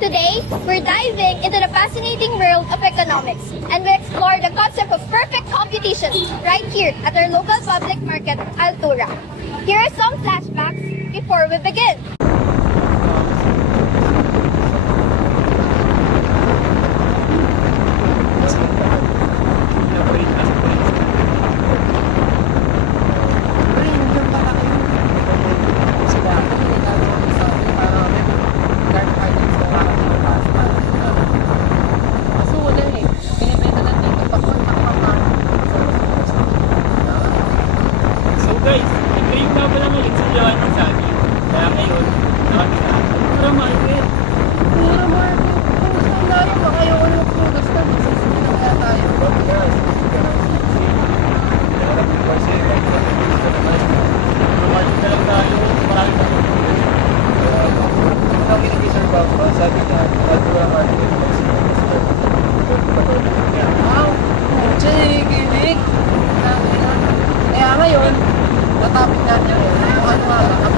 Today, we're diving into the fascinating world of economics and we explore the concept of perfect computation right here at our local public market, Altura. Here are some flashbacks before we begin. Guys, ito yung pala ulit sa Johan ng sabi. Kaya ngayon, nakapisa. Pura market. Pura market. Kung saan tayo, baka ayaw ko naman pugas na. Magsasipin na kaya tayo. Market na lang tayo. Maraming pa. Ang kinag-reserve ako, sabi niya, pura market. Wow! Chikinig! Kaya ngayon, natapit natin kung ano nga lang.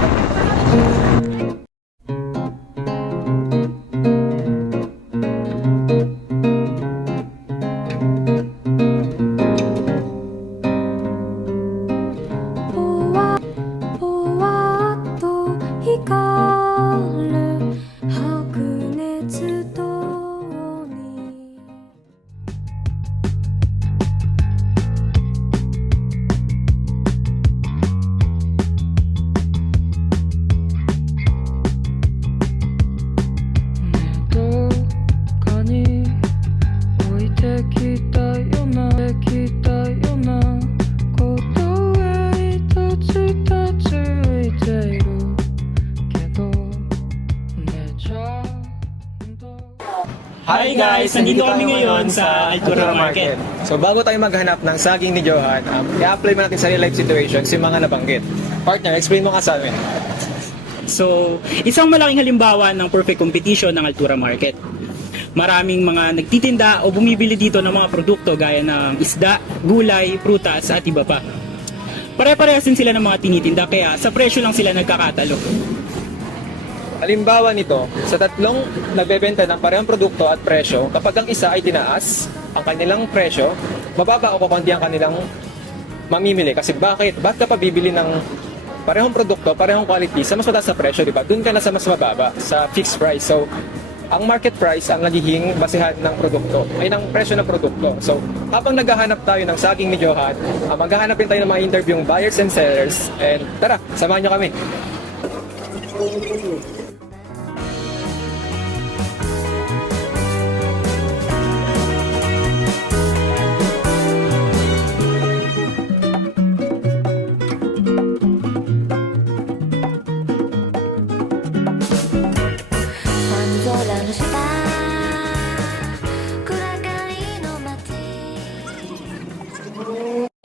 Hi guys! Nandito kami ngayon sa Altura Market. So bago tayo maghanap ng saging ni Johan, i-apply mo natin sa real life situation si mga nabanggit. Partner, explain mo ka sa amin. So, isang malaking halimbawa ng perfect competition ng Altura Market. Maraming mga nagtitinda o bumibili dito ng mga produkto gaya ng isda, gulay, prutas at iba pa. Pare-parehas din sila ng mga tinitinda kaya sa presyo lang sila nagkakatalo. Halimbawa nito, sa tatlong nagbebenta ng parehong produkto at presyo, kapag ang isa ay tinaas ang kanilang presyo, mababa o kukunti ang kanilang mamimili. Kasi bakit? Bakit ka pa bibili ng parehong produkto, parehong quality sa mas mataas na presyo, di ba? Doon ka na sa mas mababa, sa fixed price. So, ang market price ang nagiging basehan ng produkto, ay ng presyo ng produkto. So, habang naghahanap tayo ng saging ni Johan, maghahanap din tayo ng mga interviewing buyers and sellers. And tara, samahan nyo kami.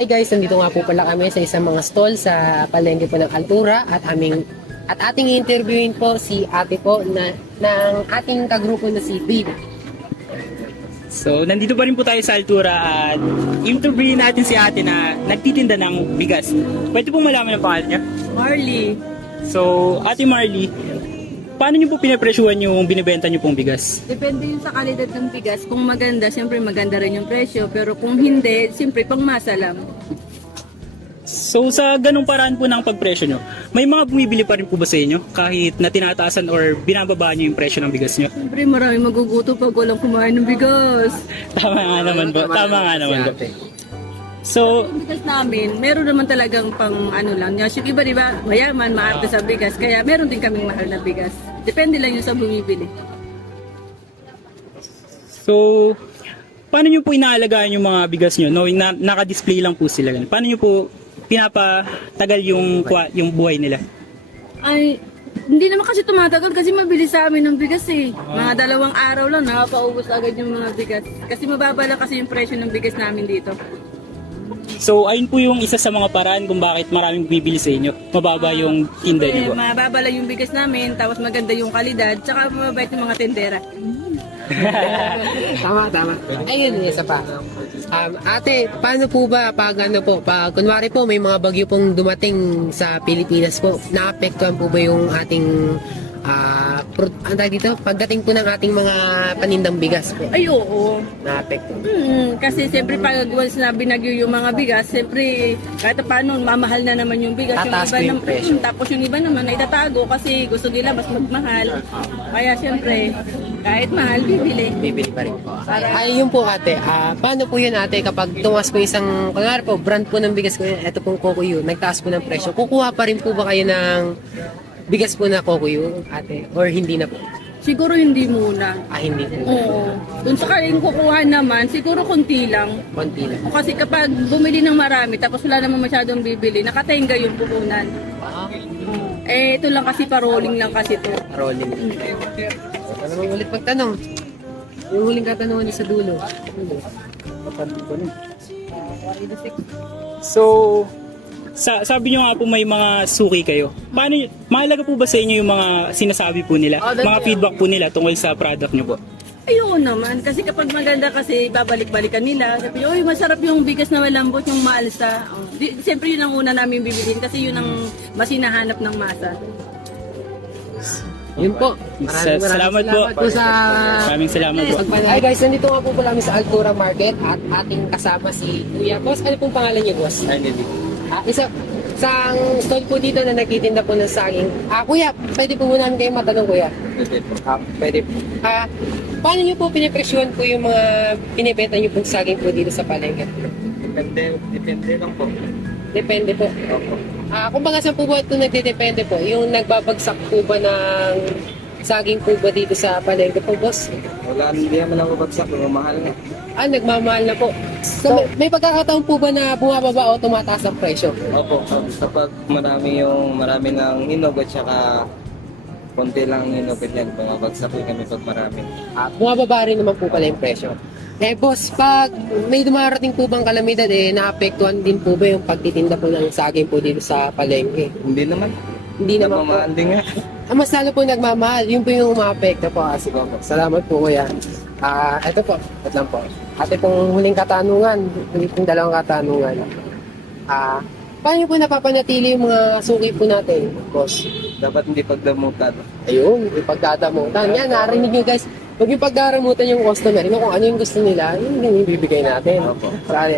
Hey guys, nandito nga po pala kami sa isang mga stall sa palengke po ng Altura at ating interviewin po si ate po ng ating kagrupo na si Babe. So, nandito pa rin po tayo sa Altura at interviewin natin si ate na nagtitinda ng bigas. Pwede pong malaman ang pangalan niya? Marley, So, Ate Marley, paano niyo po pinapresyuhan yung binibenta niyo pong bigas? depende yun sa kalidad ng bigas. Kung maganda, siyempre maganda rin yung presyo. Pero kung hindi, siyempre pangmasa lang. So, sa ganung paraan po ng pagpresyo nyo, may mga bumibili pa rin po ba sa inyo kahit na tinataasan or binababa nyo yung presyo ng bigas nyo? Siyempre marami maguguto pag walang kumain ng bigas. Tama nga naman po. Tama nga naman po. So, Yung bigas namin, meron naman talagang pang ano lang. Yung iba, di ba, mayaman, maarte sa bigas. Kaya meron din kaming mahal na bigas. Depende lang yun sa bumibili. so paano nyo po inaalagaan yung mga bigas nyo knowing na naka-display lang po sila? Paano nyo po pinapatagal yung buhay nila? Ay, hindi naman kasi tumatagal kasi mabilis sa amin ng bigas eh. Mga 2 araw lang, nakapaubos agad yung mga bigas. Kasi mababa lang kasi yung presyo ng bigas namin dito. So, ayun po yung isa sa mga paraan kung bakit maraming bibili sa inyo. Mababa yung tinda nyo po. Mababa lang yung bigas namin, tapos maganda yung kalidad, tsaka mababait yung mga tendera. Tama. Ayun, isa pa. Ate, paano po ba pag kunwari po may mga bagyo pong dumating sa Pilipinas po, naapektuhan po ba yung ating ang tawag dito, pagdating po ng ating mga panindang bigas po, Ay, oo. na-apekto. Kasi siyempre pag once na binagyo yung mga bigas, siyempre kahit paano mamahal na naman yung bigas. Tataas po yung presyo. Tapos yung iba naman ay tatago kasi gusto nila mas magmahal. Kaya siyempre, kahit mahal, bibili. Bibili pa rin po. Ay, yun po ate, paano po yun ate kapag tumas po isang, kunwari po, brand po ng bigas ko yun, ito pong Kokuyu, nagtaas po ng presyo, kukuha pa rin po ba kayo ng bigas po na Kokuyu ate? Or hindi na po? Siguro hindi muna. Hindi po. Oo. Kung sakaling kukuha naman, siguro konti lang. Konti lang. Kasi kapag bumili ng marami tapos wala naman masyadong bibili, nakatenga yung puhunan. Ito lang kasi paroling lang kasi to. Rolling. Ano mo ulit pagtanong? Yung huling katanungan niyo sa dulo. So, sabi nyo nga po may mga suki kayo. Mahalaga po ba sa inyo yung mga sinasabi po nila? Mga feedback po nila tungkol sa product nyo po? Ayun naman, kasi kapag maganda kasi babalik-balikan nila. Sabi, oy, masarap yung bigas na malambot, yung maalsa. Siyempre yun ang una namin bibilin kasi yun ang mas hinahanap ng masa. Yun po. Maraming Salamat po. sa Maraming salamat po. Hi guys, nandito nga po pala kami sa Altura Market at ating kasama si Kuya. Boss, ano pong pangalan niyo, boss? Isang stall po dito na nagtitinda po ng saging. Kuya, pwede po muna namin kayo matanong, Kuya? Pwede po. Paano niyo po pinipresyuhan po yung mga binibenta niyo pong saging po dito sa palengke? Depende lang po. Depende po. Kung baga saan po ba ito nagdedepende po? Yung nagbabagsak po ba ng saging po ba dito sa palengke po, boss? Wala, hindi naman ang babagsak, mahal na. Nagmamahal na po. So, may pagkakataon po ba na bumababa o tumataas ang presyo? Opo, kapag marami ng hinog at saka konti lang hinog at yan, bumabagsak din kami pag marami. Bumababa rin naman po pala yung presyo. Boss, pag may dumarating po bang kalamidad, naapektuhan din po ba yung pagtitinda po ng saging po dito sa palengke? Hindi naman. Hindi naman po. Nagmamahal din nga. Mas lalo po nagmamahal. Yun po yung umaapekto po. Sige po. Salamat po, kuya. Ito po. Ito lang po. Ate pong huling katanungan. Yung dalawang katanungan. Paano po napapanatili yung mga suki po natin, boss? Dapat hindi pagdamutan. Ayun, ipagdadamutan. Yan, narinig nyo guys. Huwag yung pagdaramutan yung customer. Kung ano yung gusto nila, yun yung ibibigay natin. Sali.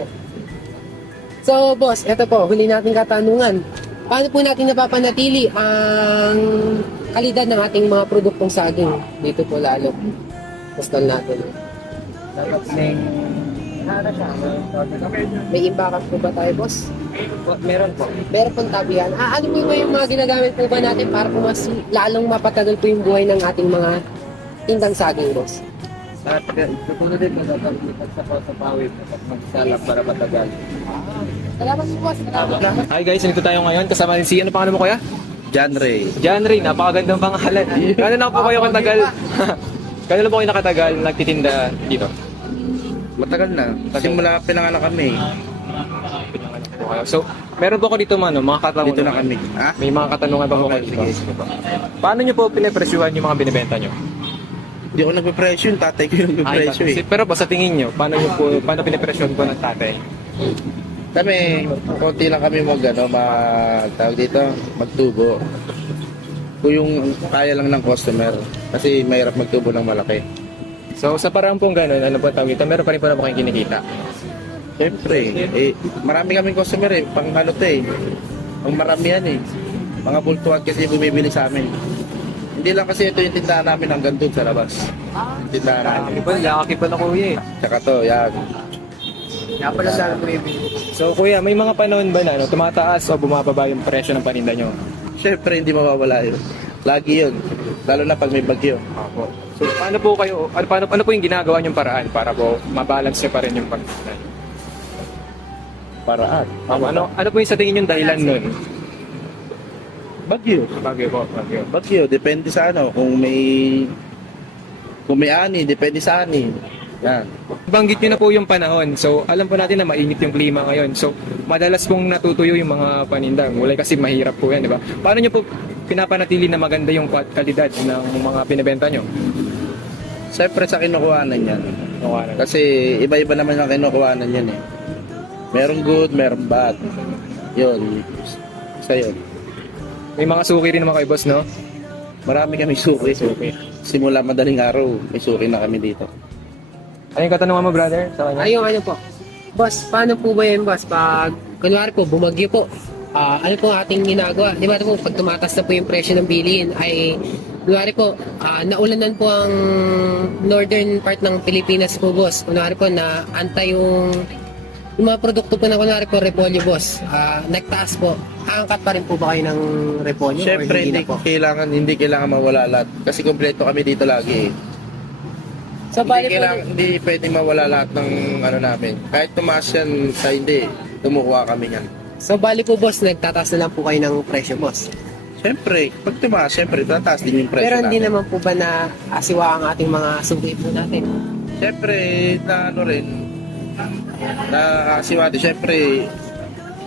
So, boss, ito po. Huli natin katanungan. Paano po natin napapanatili ang kalidad ng ating mga produktong saging dito po lalo? Postal natin. Dapat May imbakan po ba tayo, boss? meron po. Meron pong tabihan. Ano po ba yung mga ginagamit po ba natin para po mas lalong mapatagal po yung buhay ng ating mga tindang saging, boss? At tutulad din na dapat lipat sa pawid at magsalap para matagal. Salamat po, boss. Salamat. Hi guys, nandito tayo ngayon. Kasama din si, ano pangalan mo kuya? John Ray. John Ray, napakagandang pangalan. Kano na po kayo katagal? Kano na po kayo nakatagal nagtitinda dito? Matagal na. Simula pinanganak kami. Po kayo. So, meron po ako dito mga katanungan. Dito na kami. May mga katanungan pa po Okay, kayo. sige. Paano nyo po pinapresyuhan yung mga binibenta nyo? Hindi ako nagpe-presyo. Yung tatay ko yung nagpe-presyo eh. Pero ba sa tingin nyo, paano pinapresyuhan po ng tatay? Kami, konti lang kami tawag dito, magtubo. Kung yung kaya lang ng customer. Kasi mahirap magtubo ng malaki. So, sa parang pong gano'n, ano po tawag dito, meron pa rin po na po kayong kinikita. Siyempre, marami kaming customer pang ano to pang maramihan Mga bultuhan kasi bumibili sa amin. Hindi lang kasi ito yung tindahan namin hanggang doon sa labas. Tindahan namin. Laki pa na kuya eh. Tsaka to, yan. So kuya, may mga panahon ba na tumataas o bumababa yung presyo ng paninda nyo? Siyempre, hindi mawawala yun. Lagi yun. Lalo na pag may bagyo. Opo. So paano po kayo, ano po yung ginagawa nyong paraan para po mabalance nyo pa rin yung paninda? Paraan. Ano po yung sa tingin yung dahilan nun? Bagyo. Bagyo po, bagyo. Bagyo, depende sa kung may ani, depende sa ani. Yan. Banggit nyo na po yung panahon. So, alam po natin na mainit yung klima ngayon. So, madalas pong natutuyo yung mga paninda. Mulay kasi mahirap po yan, di ba? Paano nyo po pinapanatili na maganda yung kalidad ng mga binibenta nyo? Siyempre sa kinukuhanan yan. Kinukuhanan. Kasi iba-iba naman ang kinukuhanan yan Merong good, merong bad. Yun. Sa yun. May mga suki rin naman kayo, boss, no? Marami kami suki. Simula madaling araw, may suki na kami dito. Ano yung katanungan mo, brother? Sa kanya? Ayun, ano po. Boss, paano po ba yan, boss? Pag, kunwari po, bumagyo po, ano po ating ginagawa? Di ba po, pag tumatas na po yung presyo ng bilihin, ay, kunwari po, naulanan po ang northern part ng Pilipinas po, boss. Kunwari po, na antay yung mga produkto po na kunwari po, repolyo, boss. Nagtaas po. Aangkat pa rin po ba kayo ng repolyo? Siyempre, or hindi kailangan mawala lahat. Kasi kompleto kami dito lagi eh. So, bali po, Hindi pwedeng mawala lahat ng ano namin. Kahit tumaas yan sa hindi, tumukuha kami yan. so, bali po, boss, nagtataas na lang po kayo ng presyo, boss. Siyempre, pag tumaas, siyempre, tataas din yung presyo Pero hindi namin. naman po ba na asiwa ang ating mga suki po natin? Siyempre, na ano rin, na asiwati, siyempre,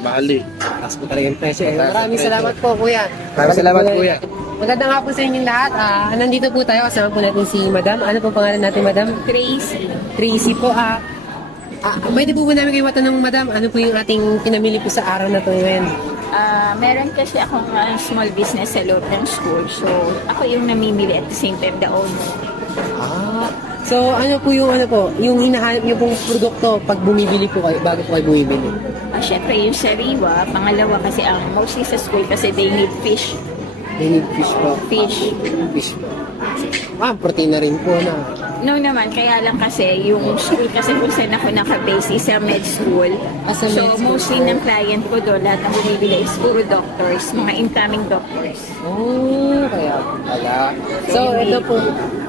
mahal eh. Taas po talaga yung presyo. Taas yung Maraming presyo. salamat po, kuya. Maraming salamat, kuya. Magandang hapon sa inyong lahat. Nandito po tayo, kasama po natin si Madam. Ano po pangalan natin, Madam? Tracy. Tracy po. Pwede po ba namin kayo matanong, Madam, ano po yung ating pinamili po sa araw na to ngayon? Meron kasi akong small business sa loob ng school. So, ako yung namimili at the same time the owner. So, ano po, yung hinahanap niyo pong produkto pag bumibili po kayo, bago po kayo bumibili? Siyempre, yung sariwa. Pangalawa kasi ang mostly sa school kasi they need fish. They need fish po. Fish. Fish po. Protein na rin po na. No naman, kaya lang kasi yung school kasi kung saan ako nakabase is sa med school. Sa So, med school. mostly ng client ko doon, lahat ng bumibili is puro doctors, mga incoming doctors. Kaya pala. So, ito po,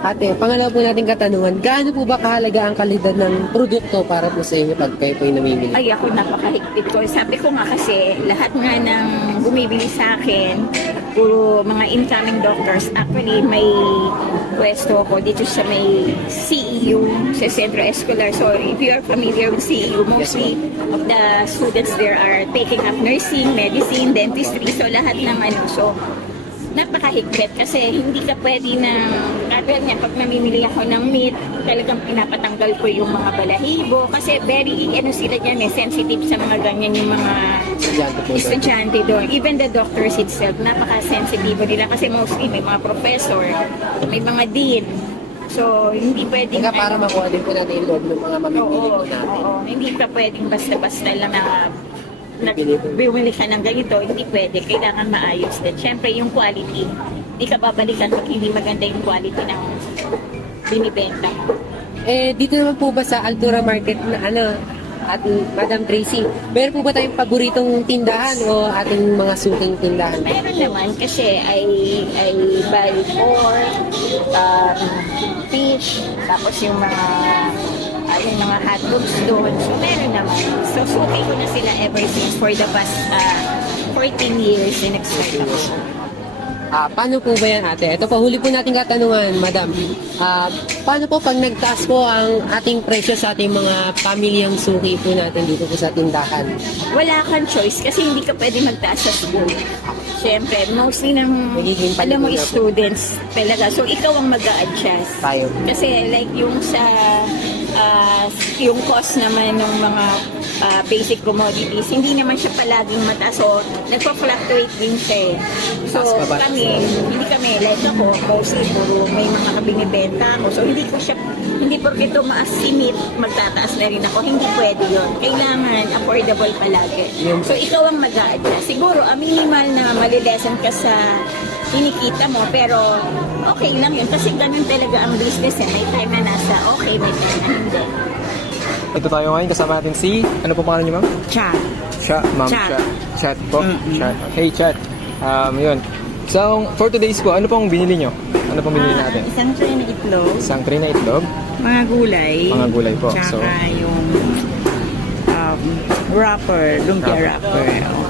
ate, pangalawa po natin katanungan, gaano po ba kahalaga ang kalidad ng produkto para po sa inyo pag kayo po yung namimili? Ay, ako napakahigpit ko. Sabi ko nga kasi, lahat nga ng bumibili sa akin, puro mga incoming doctors. Actually, may pwesto ako dito sa may CEU, sa Centro Escolar. So, if you are familiar with CEU, mostly of the students there are taking up nursing, medicine, dentistry. So, lahat ng ano. So, napakahigpit kasi hindi ka pwede na katulad niya pag namimili ako ng meat talagang pinapatanggal ko yung mga balahibo kasi very sila dyan sensitive sa mga ganyan yung mga Estudyante po. estudyante doon even the doctors itself napaka-sensitive nila kasi mostly may mga professor may mga dean so hindi pwedeng Kaya para makuha din po natin yung loob ng mga mamimili po natin. hindi ka pwedeng basta-basta lang na bumili ka ng ganito, hindi pwede. Kailangan maayos din. Siyempre, yung quality. Hindi ka babalikan pag hindi maganda yung quality ng binibenta mo. Dito naman po ba sa Altura Market na at Madam Tracy, meron po ba tayong paboritong tindahan o ating mga suking tindahan? Meron naman kasi I buy pork, fish, tapos yung mga hotdogs doon. So, meron naman. So, suki ko na sila ever since for the past 14 years in expect ako. Paano po ba yan, ate? Ito po, huli po natin katanungan, Madam. Paano po pag nagtaas po ang ating presyo sa ating mga pamilyang suki po natin dito po sa tindahan? Wala kang choice kasi hindi ka pwede magtaas sa school. Siyempre, mostly ng, Nagiging alam mo, palibot na po. students talaga. So, ikaw ang mag-a-adjust. Tayo. Kasi like yung sa yung cost naman ng mga basic commodities, hindi naman siya palaging mataas. So, nagpa-fluctuate din siya eh. So, Taas pa ba? hindi kami, like ako, mostly puro may mga binibenta ako. So, hindi porque tumaas si meat, magtataas na rin ako. Hindi pwede yun. Kailangan affordable palagi. So, ikaw ang mag-a-adjust. Siguro, minimal na malilesen ka sa kinikita mo, pero okay lang yun. Kasi ganun talaga ang business. May time na nasa okay, may time na hindi. Ito tayo ngayon, kasama natin si, ano po pangalan niyo, ma'am? Cha. Chat, ma'am. Chat. Chat po. Chat. Hey, Chat. Yun. So, for today's po, ano pong binili nyo? Ano pong binili natin? Isang tray na itlog, Isang tray na itlog, mga gulay. mga gulay po. Tsaka So, yung wrapper, lumpia wrapper.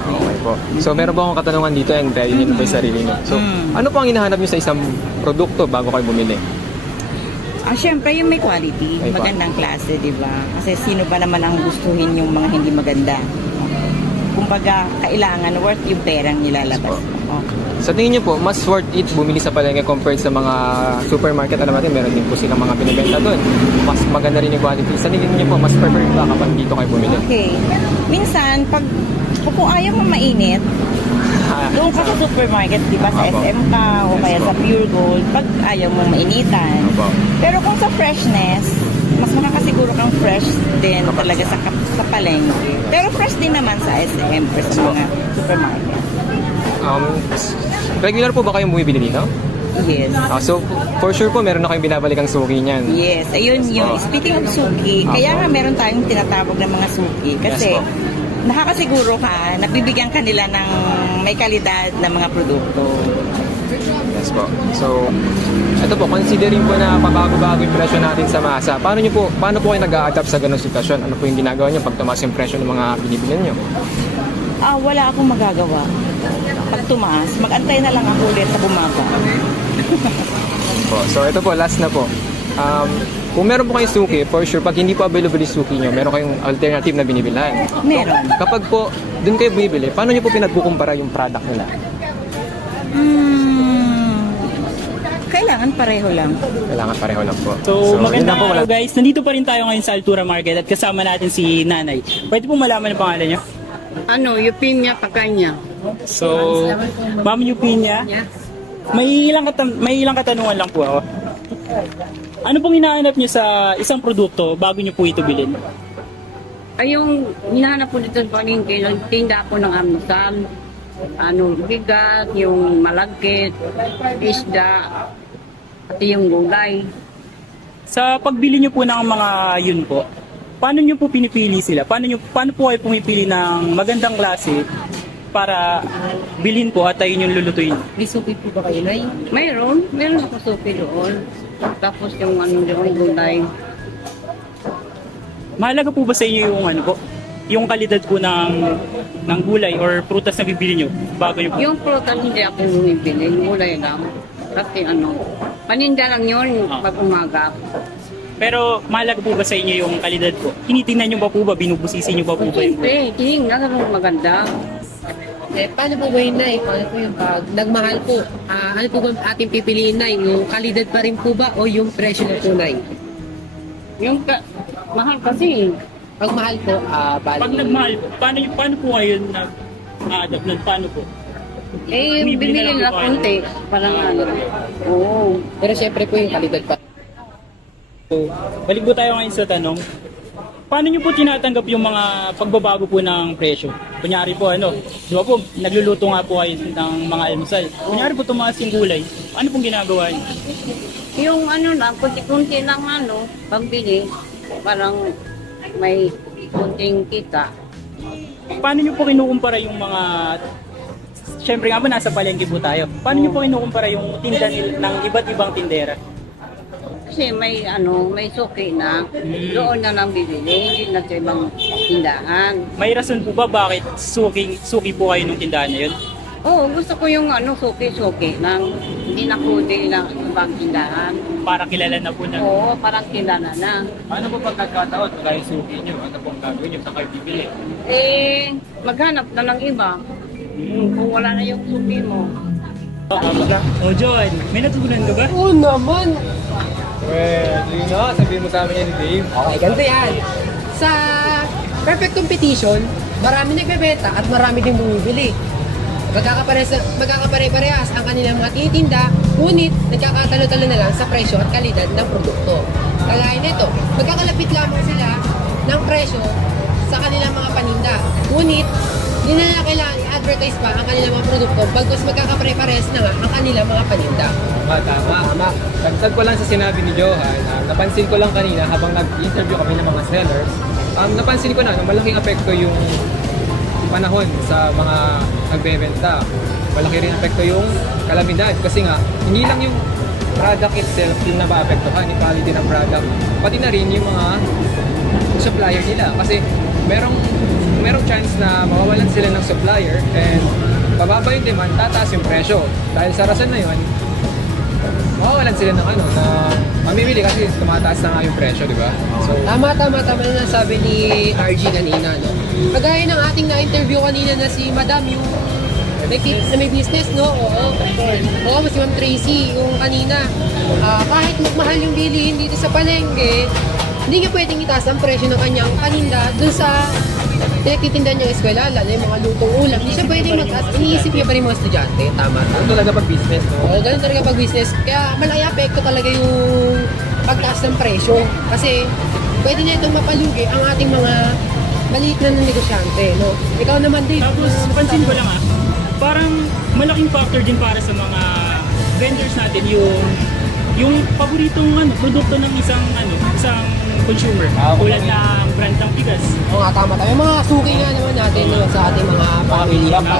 okay po. So, meron po akong katanungan dito and yun po yung sarili nyo. So, ano po ang hinahanap nyo sa isang produkto bago kayo bumili? Siyempre yung may quality, May magandang klase, di ba? Kasi sino ba naman ang gustuhin yung mga hindi maganda? Kumbaga, kailangan worth yung perang nilalabas. Okay. Sa tingin nyo po, mas worth it bumili sa palengke compared sa mga supermarket? Alam natin, meron din po silang mga binibenta doon. Mas maganda rin yung quality. Sa tingin nyo po, mas preferred ba kapag dito kayo bumili? Okay. Minsan, kung ayaw mo mainit, Doon ka sa supermarket, di ba? Sa Apo. SM ka o kaya sa Pure Gold, pag ayaw mo mainitan. Apo. Pero kung sa freshness, mas makakasiguro kang fresh din talaga sa palengke. Pero fresh din naman sa SM or sa mga supermarket. Regular po ba kayong bumibili dito? Yes. So, for sure po, meron na kayong binabalik ang suki niyan. Yes, ayun yung speaking of suki, kaya nga meron tayong tinatawag ng mga suki kasi Yes po. nakakasiguro ka, nagbibigyan ka nila ng may kalidad na mga produkto. Yes po. So, ito po, considering po na pabago-bago yung presyo natin sa masa, paano po kayo nag-a-adapt sa ganung sitwasyon? Ano po yung ginagawa nyo pag tumaas yung presyo ng mga binibilan nyo? Wala akong magagawa. Pag tumaas, mag-antay na lang ako ulit sa bumaba. So, ito po, last na po. Kung meron po kayong suki, for sure, pag hindi po available yung suki nyo, meron kayong alternative na binibilan. Meron. Kapag po, dun kayo bumibili, paano nyo po pinagkukumpara yung product nila? Kailangan pareho lang. Kailangan pareho lang po. So, yun magandang lang po, araw guys. Nandito pa rin tayo ngayon sa Altura Market at kasama natin si Nanay. Pwede po malaman ang pangalan niyo? Eupimia Pacanya. So, Ma'am Eupimia, may ilang katanungan lang po ako. Ano pong hinahanap niyo sa isang produkto bago niyo po ito bilhin? Ay, yung hinahanap po dito sa palengke, nagtinda ako ng almusal, bigat, yung malagkit, isda, at yung gulay. Sa pagbili niyo po ng mga yun po, paano niyo po pinipili sila? Paano po kayo pumipili ng magandang klase para bilhin po at ayun yung lulutuin? May suki po ba kayo, Nay? Meron ako suki doon. Tapos yung yung gulay. Mahalaga po ba sa inyo yung yung kalidad po ng gulay or prutas na bibili niyo bago niyo po? Yung prutas hindi ako bumibili, gulay lang. Kasi paninda lang yun pag umaga. Pero mahalaga po ba sa inyo yung kalidad po? Tinitingnan niyo ba po ba? Binubusisi niyo ba po ba yung Siyempre, tingnan ka maganda. Paano po ba yun, Nay? Paano po yung pag nagmahal po? Ano po ba ating pipiliin, Nay? Yung kalidad pa rin po ba o yung presyo na po, Nay? Yung mahal kasi. Pag mahal po, bali... Pag nagmahal po, paano po kayo nag-adapt nun? Paano po? Bumibili Bibili na lang na po konti. Parang Oo. Pero syempre po yung kalidad pa. So, balik po tayo ngayon sa tanong. Paano niyo po tinatanggap yung mga pagbabago po ng presyo? Kunyari po di ba po, nagluluto nga po kayo ng mga almusal. Kunyari po tumaas yung gulay, ano pong ginagawa niyo? Yung lang, kunti-kunti lang pambili. Parang may kunting kita. Paano niyo po kinukumpara yung mga... Siyempre nga po, nasa palengke po tayo. Paano niyo po kinukumpara yung tinda ng iba't ibang tindera? Kasi may suki na, doon na lang bibili, hindi na sa ibang tindahan. May rason po ba bakit suki po kayo ng tindahan na yun? Oo, gusto ko yung suki-suki lang. Hindi na kundi lang ibang tindahan. Para kilala na po na. Oo, parang kilala na. Ano po pagkakataon kung kayo suki niyo? Ano pong gagawin niyo sa kayo bibili? Maghanap na ng iba. Kung wala na yung suki mo. John, may natutunan ka ba? Oo naman! Well, yun na, sabihin mo sa amin yan ni Dave. Okay, ganito yan. Sa perfect competition, marami nagbebenta at marami din bumibili. Magkakapare-parehas ang kanilang mga tinitinda, ngunit nagkakatalo-talo na lang sa presyo at kalidad ng produkto. Kagaya nito, magkakalapit lamang sila ng presyo sa kanilang mga paninda. Ngunit, hindi na kailangan i-advertise pa ang kanilang mga produkto bagkus magkakapare-parehas na nga ang kanilang mga paninda. Tama. Dagdag ko lang sa sinabi ni Johan, napansin ko lang kanina habang nag-interview kami ng mga sellers, napansin ko na malaking apekto yung panahon sa mga nagbebenta. Malaki rin apekto yung kalamidad kasi nga, hindi lang yung product itself yung nabaapektuhan, yung quality ng product, pati na rin yung mga supplier nila. Kasi merong chance na mawawalan sila ng supplier and bababa yung demand, tataas yung presyo. Dahil sa rason na yun, mawawalan sila ng na mamimili kasi tumataas na nga yung presyo, di ba? So, Tama na sabi ni RG kanina, no? Kagaya ng ating na-interview kanina na si Madam, yung na may business, no? Oo, si Ma'am Tracy, yung kanina. Kahit magmahal yung bilihin dito sa palengke, hindi niya pwedeng itaas ang presyo ng kanyang paninda dun sa pinagtitinda niya eskwela, lalo yung mga lutong ulam, hindi siya pwedeng mag-as. Iniisip niya pa rin mga estudyante, tama. Ito talaga pag business, no? Oo, ganun talaga pag business. Kaya malaki apekto talaga yung pagtaas ng presyo. Kasi pwede na itong mapalugi ang ating mga maliit na negosyante, no? Ikaw naman din. Tapos, pansin ko lang parang malaking factor din para sa mga vendors natin yung paboritong produkto ng isang consumer. Tulad ng brand ng bigas. Oo nga, tama tayo. Yung mga suki nga naman natin no, sa ating mga family. Tama.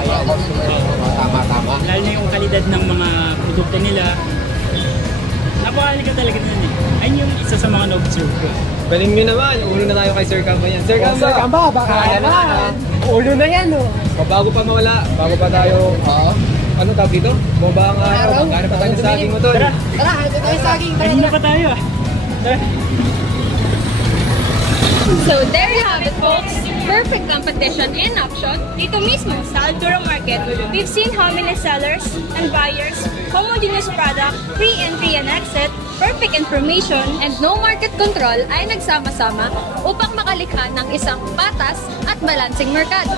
Lalo na yung kalidad ng mga produkto nila. Napakahalaga talaga nun eh. Ayun yung isa sa mga na-observe ko. Galing nyo naman. Ulo na tayo kay Sir Camba yan. Sir Camba! Sir Kamba, baka naman. Ulo na yan, no? Bago pa mawala, bago pa tayo, ano tawag dito? Bumaba ang araw, magkano pa tayo sa saging mo to? Tara! Tara, hanto tayo sa aking. Kanina pa tayo ah. Tara! So there you have it, folks. Perfect competition and option dito mismo sa Altura Market. We've seen how many sellers and buyers, homogeneous product, free entry and exit, perfect information, and no market control ay nagsama-sama upang makalikha ng isang patas at balansing merkado.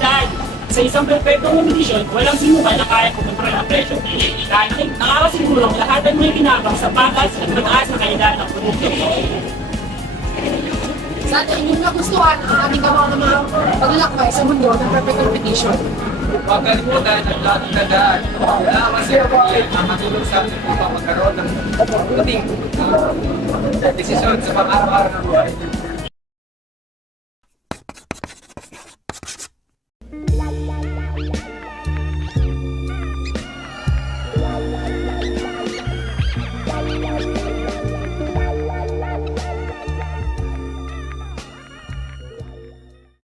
Dahil sa isang perfectong competition, walang sinuka na kaya kumontrol ang presyo. Dahil nakakasigurong lahat ng may kinabang sa patas at mataas na kalidad ng produkto. Sa atin, yung nagustuhan ang ating gawa ng mga paglalakbay sa mundo ng perfect competition. Huwag kalimutan ang lahat na daan. Kailangan kasi ang matulog sa atin upang magkaroon ng puting desisyon sa pang-araw-araw ng buhay.